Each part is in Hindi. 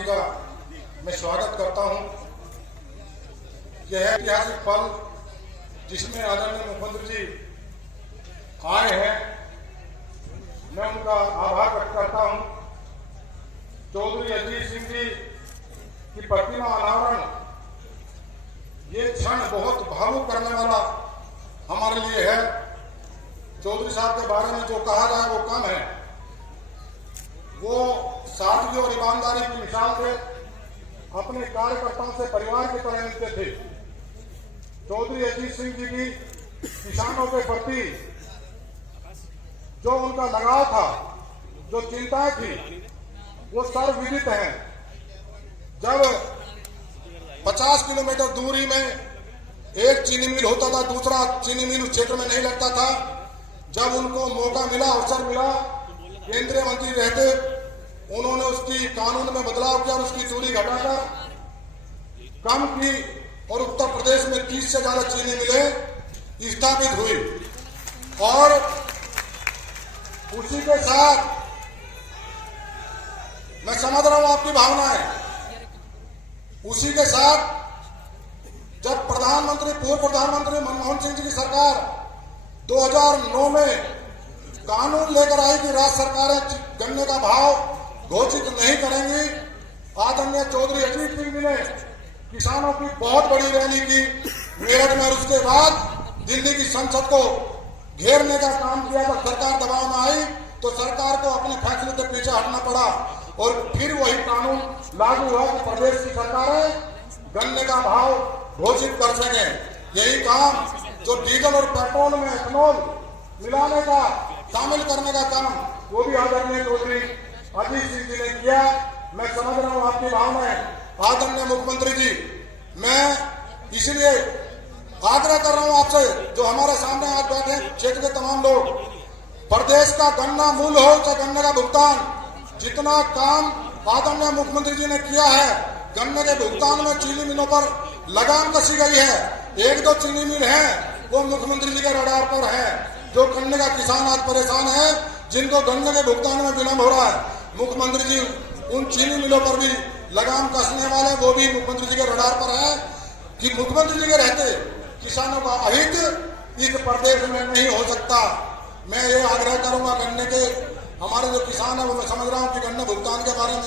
जी का मैं स्वागत करता हूं। यह ऐतिहासिक पल जिसमें आदरणीय मुख्यमंत्री जी आए हैं, मैं उनका आभार व्यक्त करता हूं। चौधरी अजीत सिंह जी की प्रतिमा अनावरण, ये क्षण बहुत भावुक करने वाला हमारे लिए है। चौधरी साहब के बारे में जो कहा जाए वो कम है। वो सादगी और ईमानदारी की मिसाल थे। अपने कार्यकर्ताओं से परिवार की तरह मिलते थे। चौधरी अजीत सिंह जी की किसानों के प्रति जो उनका लगाव था, जो चिंताएं थी, वो सर्वविदित हैं। जब 50 किलोमीटर दूरी में एक चीनी मिल होता था, दूसरा चीनी मिल उस क्षेत्र में नहीं लगता था। जब उनको मौका मिला, अवसर मिला, केंद्रीय मंत्री रहते, उन्होंने उसकी कानून में बदलाव किया और उसकी दूरी घटाकर कम की और उत्तर प्रदेश में 30 से ज्यादा चीनी मिलें स्थापित हुई। और उसी के साथ मैं समझ रहा हूं आपकी भावनाएं। उसी के साथ जब पूर्व प्रधानमंत्री मनमोहन सिंह जी की सरकार 2009 में कानून लेकर आई कि राज्य सरकारें गन्ने का भाव घोषित नहीं करेंगी, आदरणीय चौधरी अजीत सिंह जी ने किसानों की बहुत बड़ी रैली की मेरठ में और उसके बाद दिल्ली की संसद को घेरने का काम किया। जब सरकार दबाव में आई तो सरकार को अपने फैसले से पीछे हटना पड़ा और फिर वही कानून लागू हुआ कि प्रदेश की सरकारें गन्ने का भाव घोषित कर सकें। यही काम जो डीजल और पेट्रोल में एथनॉल मिलाने का, शामिल करने का काम, वो भी आदरणीय चौधरी अजीत सिंह जी ने किया। मैं समझ रहा हूं आपकी भावनाएं। आदरणीय मुख्यमंत्री जी, मैं इसलिए आग्रह कर रहा हूं आपसे, जो हमारे सामने आज बैठे क्षेत्र के तमाम लोग, प्रदेश का गन्ना मूल्य हो चाहे गन्ने का भुगतान, जितना काम आदरणीय मुख्यमंत्री जी ने किया है, गन्ने के भुगतान में चीनी मिलों पर लगाम कसी गई है। 1-2 चीनी मिल है वो मुख्यमंत्री जी के रडार पर है। जो गन्ने का किसान आज परेशान है, जिनको गन्ने के भुगतान में विलंब हो रहा है, मुख्यमंत्री जी उन चीनी मिलों पर भी लगाम कसने वाले, वो भी मुख्यमंत्री जी के रडार पर है कि मुख्यमंत्री जी के रहते किसानों का अहित इस प्रदेश में नहीं हो सकता। मैं ये आग्रह करूंगा, गन्ने के हमारे जो किसान है, वो मैं समझ रहा हूं कि गन्ने भुगतान के बारे में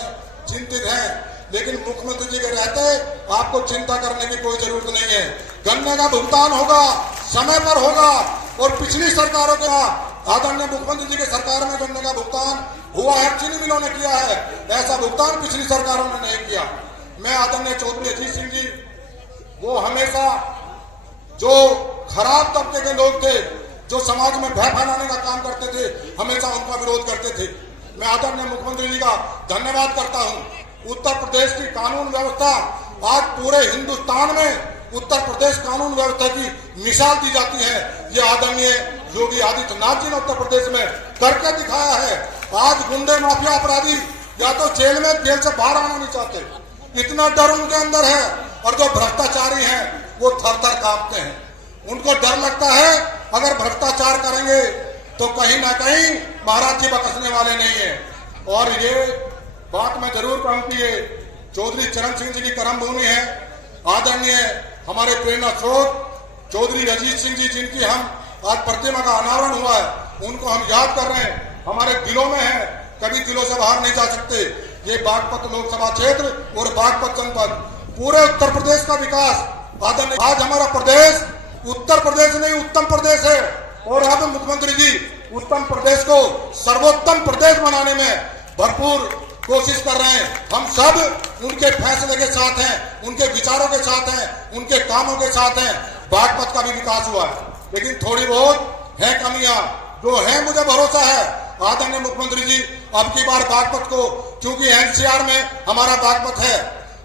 चिंतित है, लेकिन मुख्यमंत्री जी के रहते आपको चिंता करने की कोई जरूरत नहीं है। गन्ने का भुगतान होगा, समय पर होगा। और पिछली सरकारों के आदरणीय मुख्यमंत्री जी के सरकार में गन्ने का भुगतान हुआ है, चीनी मिलों ने किया है। ऐसा भुगतान पिछली सरकारों ने नहीं किया। मैं आदरणीय चौधरी अजीत सिंह जी, वो हमेशा जो खराब तबके के लोग थे, जो समाज में भय फैलाने का काम करते थे, हमेशा उनका विरोध करते थे। मैं आदरणीय मुख्यमंत्री जी का धन्यवाद करता हूं। उत्तर प्रदेश की कानून व्यवस्था आज पूरे हिंदुस्तान में उत्तर प्रदेश कानून व्यवस्था की मिसाल दी जाती है। ये आदरणीय योगी आदित्यनाथ जी ने उत्तर प्रदेश में करके दिखाया है। आज गुंडे, माफिया, अपराधी या तो जेल में, जेल से बाहर आना नहीं चाहते, इतना डर उनके अंदर है। और जो भ्रष्टाचारी हैं वो थर-थर कांपते हैं। उनको डर लगता है अगर भ्रष्टाचार करेंगे तो कहीं ना कहीं महाराज जी बकसने वाले नहीं है। और ये बात मैं जरूर कहूं कि ये चौधरी चरण सिंह जी की कर्मभूमि है। आदरणीय हमारे प्रेरणा स्रोत चौधरी अजीत सिंह जी, जिनकी हम आज प्रतिमा का अनावरण हुआ है, उनको हम याद कर रहे हैं, हमारे दिलों में है, कभी दिलों से बाहर नहीं जा सकते। ये बागपत लोकसभा क्षेत्र और बागपत जनपद, पूरे उत्तर प्रदेश का विकास आदरणीय, आज हमारा प्रदेश उत्तर प्रदेश नहीं उत्तम प्रदेश है। और अब मुख्यमंत्री जी उत्तम प्रदेश को सर्वोत्तम प्रदेश बनाने में भरपूर कोशिश कर रहे हैं। हम सब उनके फैसले के साथ हैं, उनके विचारों के साथ हैं, उनके कामों के साथ हैं। बागपत का भी विकास हुआ है, लेकिन थोड़ी बहुत है कमियां, जो है मुझे भरोसा है आदरणीय मुख्यमंत्री जी अब की बार बागपत को, क्योंकि एनसीआर में हमारा बागपत है,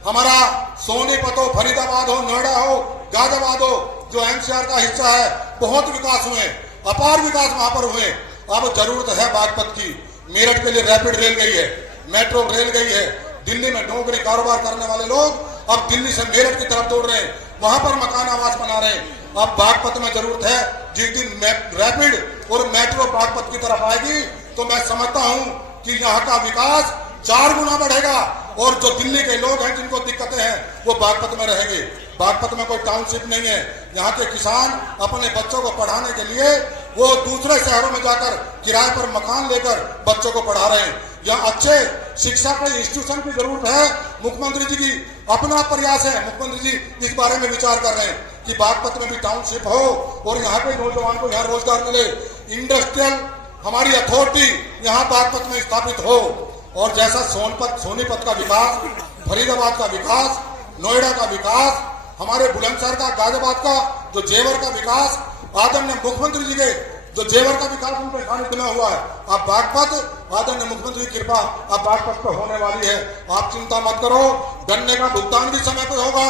हमारा सोनीपत हो, फरीदाबाद हो, नोएडा हो, गाजियाबाद हो, जो एनसीआर का हिस्सा है, बहुत विकास हुए, अपार विकास वहां पर हुए। अब जरूरत है बागपत की। मेरठ के लिए रैपिड रेल गई है, मेट्रो रेल गई है। दिल्ली में नौकरी कारोबार करने वाले लोग अब दिल्ली से मेरठ की तरफ दौड़ रहे हैं, वहां पर मकान आवास बना रहे हैं। अब बागपत में जरूरत है। जिस दिन रैपिड और मेट्रो बागपत की तरफ आएगी तो मैं समझता हूं कि यहाँ का विकास 4 गुना बढ़ेगा और जो दिल्ली के लोग हैं जिनको दिक्कतें हैं वो बागपत में रहेंगे। बागपत में कोई टाउनशिप नहीं है। यहाँ के किसान अपने बच्चों को पढ़ाने के लिए वो दूसरे शहरों में जाकर किराए पर मकान लेकर बच्चों को पढ़ा रहे हैं। यहाँ अच्छे शिक्षा के इंस्टीट्यूशन की जरूरत है। मुख्यमंत्री जी की अपना प्रयास है, मुख्यमंत्री जी इस बारे में विचार कर रहे हैं कि बागपत में भी टाउनशिप हो और यहाँ के नौजवान को यहाँ रोजगार मिले। इंडस्ट्रियल हमारी अथॉरिटी यहाँ बागपत में स्थापित हो और जैसा सोनीपत का विकास, फरीदाबाद का विकास, नोएडा का विकास, हमारे बुलंदशहर का, गाजियाबाद का जो जेवर का विकास, आदरणीय मुख्यमंत्री जी के जो जेवर का विकास उनके सानिध्य में हुआ है, अब बागपत आदरणीय मुख्यमंत्री की कृपा अब बागपत पर होने वाली है। आप चिंता मत करो, गन्ने का भुगतान भी समय पर होगा,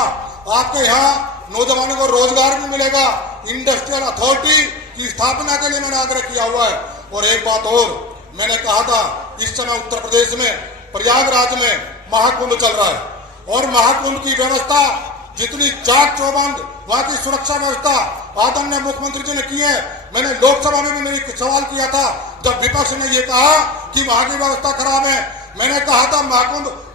आपके यहाँ नौजवानों को रोजगार भी मिलेगा। इंडस्ट्रियल अथॉरिटी की स्थापना के लिए मैंने आग्रह किया हुआ है। और एक बात और मैंने कहा था, इस समय उत्तर प्रदेश में प्रयागराज में महाकुंभ चल रहा है और महाकुंभ की व्यवस्था जितनी चाक चौबंद, वहां की सुरक्षा व्यवस्था आदरणीय मुख्यमंत्री जी ने की है। मैंने लोकसभा में भी मेरी सवाल किया था जब विपक्ष ने ये कहा कि वहां की व्यवस्था खराब है। मैंने कहा था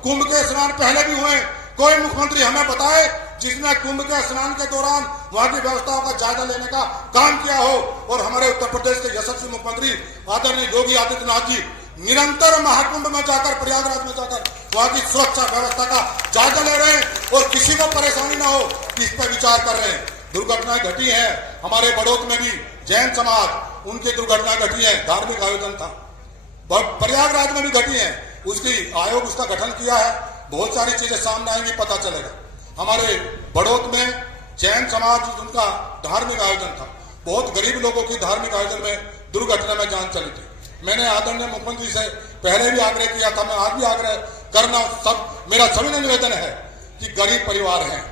कुंभ के स्नान पहले भी हुए, कोई मुख्यमंत्री हमें बताए जिसने कुंभ के स्नान के दौरान वहां की व्यवस्थाओं का जायजा लेने का काम किया हो। और हमारे उत्तर प्रदेश के यशस्वी मुख्यमंत्री आदरणीय योगी आदित्यनाथ जी निरंतर महाकुंभ में जाकर, प्रयागराज में जाकर वहां की सुरक्षा व्यवस्था का जायजा ले रहे हैं और किसी को परेशानी ना हो इस पर विचार कर रहे हैं। दुर्घटनाएं घटी है हमारे बड़ौत में भी, जैन समाज उनकी दुर्घटना घटी है, धार्मिक आयोजन था, प्रयागराज में भी घटी है, उसकी आयोग उसका गठन किया है, बहुत सारी चीजें सामने आएंगी, पता चलेगा। हमारे बड़ौत में जैन समाज उनका धार्मिक आयोजन था, बहुत गरीब लोगों की धार्मिक आयोजन में दुर्घटना में जान चली थी। मैंने आदरणीय मुख्यमंत्री से पहले भी आग्रह किया था, मैं आज भी आग्रह करना, सब मेरा सभी निवेदन है कि गरीब परिवार हैं,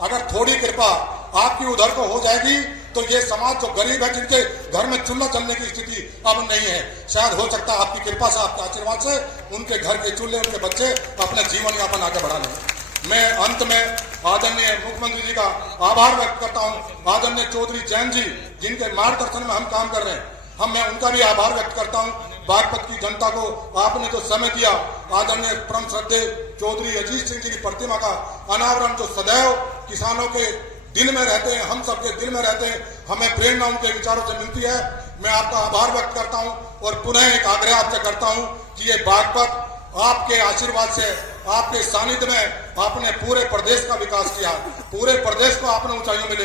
अगर थोड़ी कृपा आपकी उधर को हो जाएगी तो ये समाज जो गरीब है, जिनके घर में चूल्हा जलने की स्थिति अब नहीं है, शायद हो सकता है आपकी कृपा से, आपके आशीर्वाद से उनके घर के चूल्हे, उनके बच्चे अपना जीवन यापन आगे बढ़ा लेंगे। मैं अंत में आदरणीय मुख्यमंत्री जी का आभार व्यक्त करता हूं। आदरणीय चौधरी जैन जी जिनके मार्गदर्शन में हम काम कर रहे हैं, मैं उनका भी आभार व्यक्त करता हूं। बागपत की जनता को आपने जो समय दिया, आदरणीय परम श्रद्धेय चौधरी अजीत सिंह जी की प्रतिमा का अनावरण जो सदैव किसानों के दिल में रहते हैं, हम सबके दिल में रहते हैं, हमें प्रेरणा उनके विचारों से मिलती है। मैं आपका आभार व्यक्त करता हूं और पुनः एक आग्रह आपसे करता हूं कि ये बागपत आपके आशीर्वाद से, आपके सानिध्य में आपने पूरे प्रदेश का विकास किया, पूरे प्रदेश को आपने ऊंचाइयों में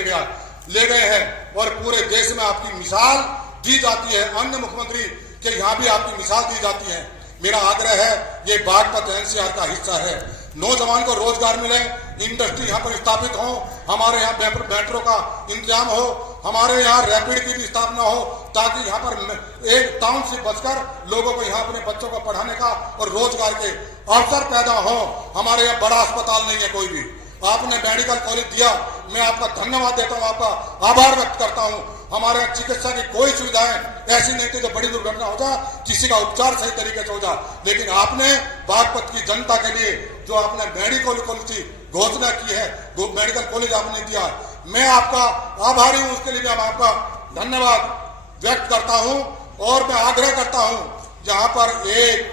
ले गए हैं और पूरे देश में आपकी मिसाल दी जाती है, अन्य मुख्यमंत्री के यहाँ भी आपकी मिसाल दी जाती है। मेरा आग्रह है, ये बागपत एनसीआर का हिस्सा है, नौजवान को रोजगार मिले, इंडस्ट्री यहाँ पर स्थापित हो, हमारे यहाँ मेट्रो का इंतजाम हो, हमारे यहाँ रैपिड की भी स्थापना हो, ताकि यहाँ पर एक टाउनशिप बचकर लोगों को यहाँ अपने बच्चों को पढ़ाने का और रोजगार के अवसर पैदा हो। हमारे यहाँ बड़ा अस्पताल नहीं है कोई भी, आपने मेडिकल कॉलेज दिया, मैं आपका धन्यवाद देता हूँ, आपका आभार व्यक्त करता हूँ। हमारे यहाँ चिकित्सा की कोई सुविधाएं ऐसी नहीं थी जो बड़ी दुर्घटना हो जाए, किसी का उपचार सही तरीके से हो जाए, लेकिन आपने बागपत की जनता के लिए जो आपने मेडिकल कॉलेज की घोषणा की है, मेडिकल कॉलेज आपने दिया, मैं आपका आभारी हूं, उसके लिए मैं आपका धन्यवाद व्यक्त करता हूं। और मैं आग्रह करता हूं, जहां पर एक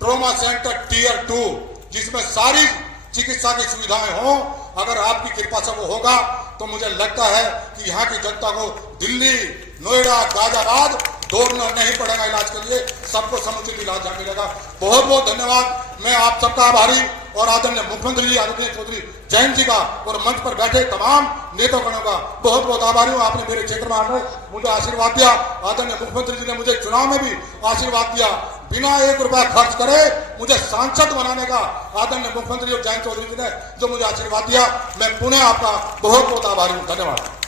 ट्रॉमा सेंटर टियर 2 जिसमें सारी चिकित्सा की सुविधाएं हों, अगर आपकी कृपा से वो होगा तो मुझे लगता है कि यहाँ की जनता को दिल्ली, नोएडा, गाजियाबाद दौड़ना नहीं पड़ेगा इलाज के लिए, सबको समुचित इलाज मिलेगा। बहुत बहुत धन्यवाद। मैं आप सबका आभारी और आदरणीय मुख्यमंत्री जी आदरणीय चौधरी जैन जी का और मंच पर बैठे तमाम नेतागणों का बहुत बहुत आभारी हूँ। आपने मेरे क्षेत्र में आकर मुझे आशीर्वाद दिया, आदरणीय मुख्यमंत्री जी ने मुझे चुनाव में भी आशीर्वाद दिया, बिना 1 रुपया खर्च करे मुझे सांसद बनाने का आदरणीय मुख्यमंत्री और जैन चौधरी जी ने जो मुझे आशीर्वाद दिया, मैं पुनः आपका बहुत बहुत आभारी हूँ। धन्यवाद।